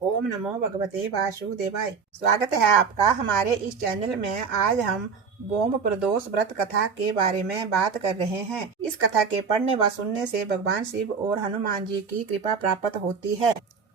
ओम नमो भगवते वासुदेवाय। स्वागत है आपका हमारे इस चैनल में। आज हम बोम प्रदोष व्रत कथा के बारे में बात कर रहे हैं। इस कथा के पढ़ने व सुनने से भगवान शिव और हनुमान जी की कृपा प्राप्त होती है।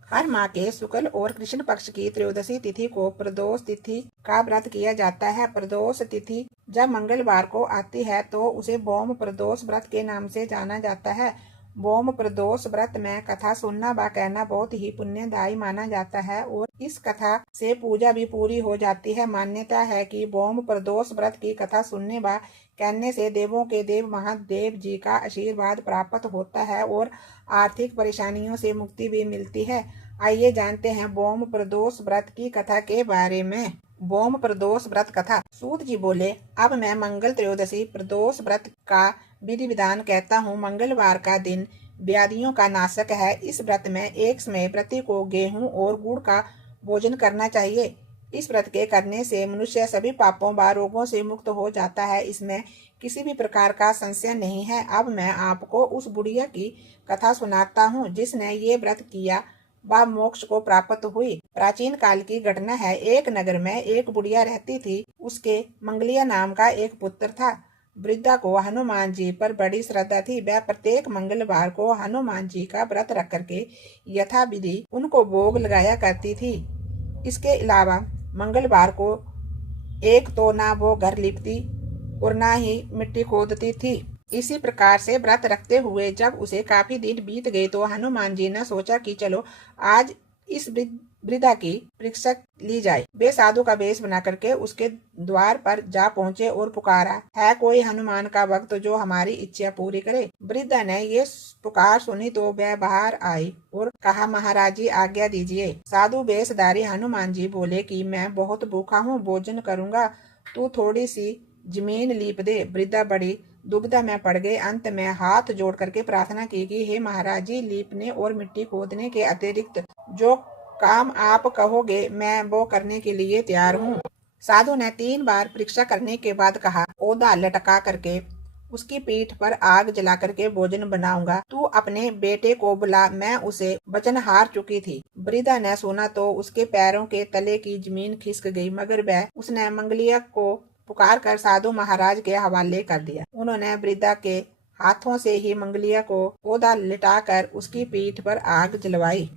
हर माह के शुक्ल और कृष्ण पक्ष की त्रयोदशी तिथि को प्रदोष तिथि का व्रत किया जाता है। प्रदोष तिथि जब मंगलवार को आती है तो उसे बोम प्रदोष व्रत के नाम से जाना जाता है। बोम प्रदोष व्रत में कथा सुनना व कहना बहुत ही पुण्यदायी माना जाता है और इस कथा से पूजा भी पूरी हो जाती है। मान्यता है कि बोम प्रदोष व्रत की कथा सुनने व कहने से देवों के देव महादेव जी का आशीर्वाद प्राप्त होता है और आर्थिक परेशानियों से मुक्ति भी मिलती है। आइए जानते हैं बोम प्रदोष व्रत की कथा के बारे में। बोम प्रदोष व्रत कथा। सूत जी बोले, अब मैं मंगल त्रयोदशी प्रदोष व्रत का विधि विधान कहता हूँ। मंगलवार का दिन व्याधियों का नाशक है। इस व्रत में एक समय व्रती को गेहूं और गुड़ का भोजन करना चाहिए। इस व्रत के करने से मनुष्य सभी पापों व रोगों से मुक्त हो जाता है। इसमें किसी भी प्रकार का संशय नहीं है। अब मैं आपको उस बुढ़िया की कथा सुनाता हूँ जिसने ये व्रत किया व मोक्ष को प्राप्त हुई। प्राचीन काल की घटना है। एक नगर में एक बुढ़िया रहती थी। उसके मंगलिया नाम का एक पुत्र था। वृद्धा को हनुमान जी पर बड़ी श्रद्धा थी। वह प्रत्येक मंगलवार को हनुमान जी का व्रत रख करके यथाविधि उनको भोग लगाया करती थी। इसके अलावा मंगलवार को एक तो ना वो घर लिपती और ना ही मिट्टी खोदती थी। इसी प्रकार से व्रत रखते हुए जब उसे काफी दिन बीत गए तो हनुमान जी ने सोचा कि चलो आज इस वृद्धा की परीक्षा ली जाए। वे साधु का वेश बना करके उसके द्वार पर जा पहुंचे और पुकारा, है कोई हनुमान का भक्त जो हमारी इच्छा पूरी करे। वृद्धा ने ये पुकार सुनी तो वह बाहर आई और कहा, महाराज जी आज्ञा दीजिए। साधु वेशधारी हनुमान जी बोले कि मैं बहुत भूखा हूँ, भोजन करूंगा, तू थोड़ी सी जमीन लीप दे। वृद्धा बड़ी दुविधा में पड़ गए। अंत में हाथ जोड़ करके प्रार्थना की कि हे महाराज जी, लीपने और मिट्टी खोदने के अतिरिक्त जो काम आप कहोगे मैं वो करने के लिए तैयार हूँ। साधु ने 3 बार परीक्षा करने के बाद कहा, ओदा लटका करके उसकी पीठ पर आग जला करके भोजन बनाऊंगा। तू अपने बेटे को बुला, मैं उसे वचन हार चुकी थी। वृद्धा ने सुना तो उसके पैरों के तले की जमीन खिसक गई, मगर वह उसने मंगलिया को पुकार कर साधु महाराज के हवाले कर दिया। उन्होंने वृद्धा के हाथों से ही मंगलिया को ओदा लिटाकर उसकी पीठ पर आग जलवाई,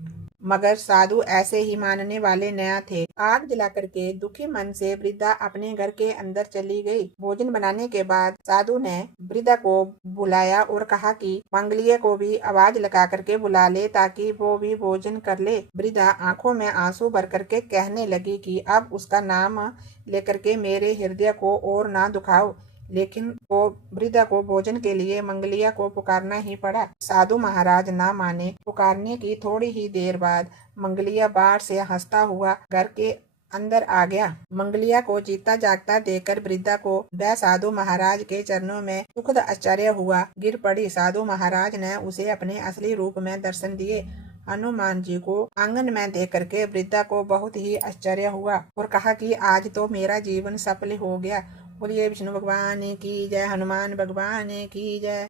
मगर साधु ऐसे ही मानने वाले न थे। आग जला करके दुखी मन से वृद्धा अपने घर के अंदर चली गई। भोजन बनाने के बाद साधु ने वृद्धा को बुलाया और कहा कि मंगलिया को भी आवाज लगा करके बुला ले ताकि वो भी भोजन कर ले। वृद्धा आंखों में आंसू भर करके कहने लगी कि अब उसका नाम लेकर के मेरे हृदय को और ना दुखाओ। लेकिन वो वृद्धा को भोजन के लिए मंगलिया को पुकारना ही पड़ा। साधु महाराज ना माने। पुकारने की थोड़ी ही देर बाद मंगलिया बाहर से हंसता हुआ घर के अंदर आ गया। मंगलिया को जीता जागता देखकर वृद्धा को वह साधु महाराज के चरणों में सुखद आश्चर्य हुआ, गिर पड़ी। साधु महाराज ने उसे अपने असली रूप में दर्शन दिए। हनुमान जी को आंगन में देख करके वृद्धा को बहुत ही आश्चर्य हुआ और कहा कि आज तो मेरा जीवन सफल हो गया। बोलिए विष्णु भगवान की जय, हनुमान भगवान की जय।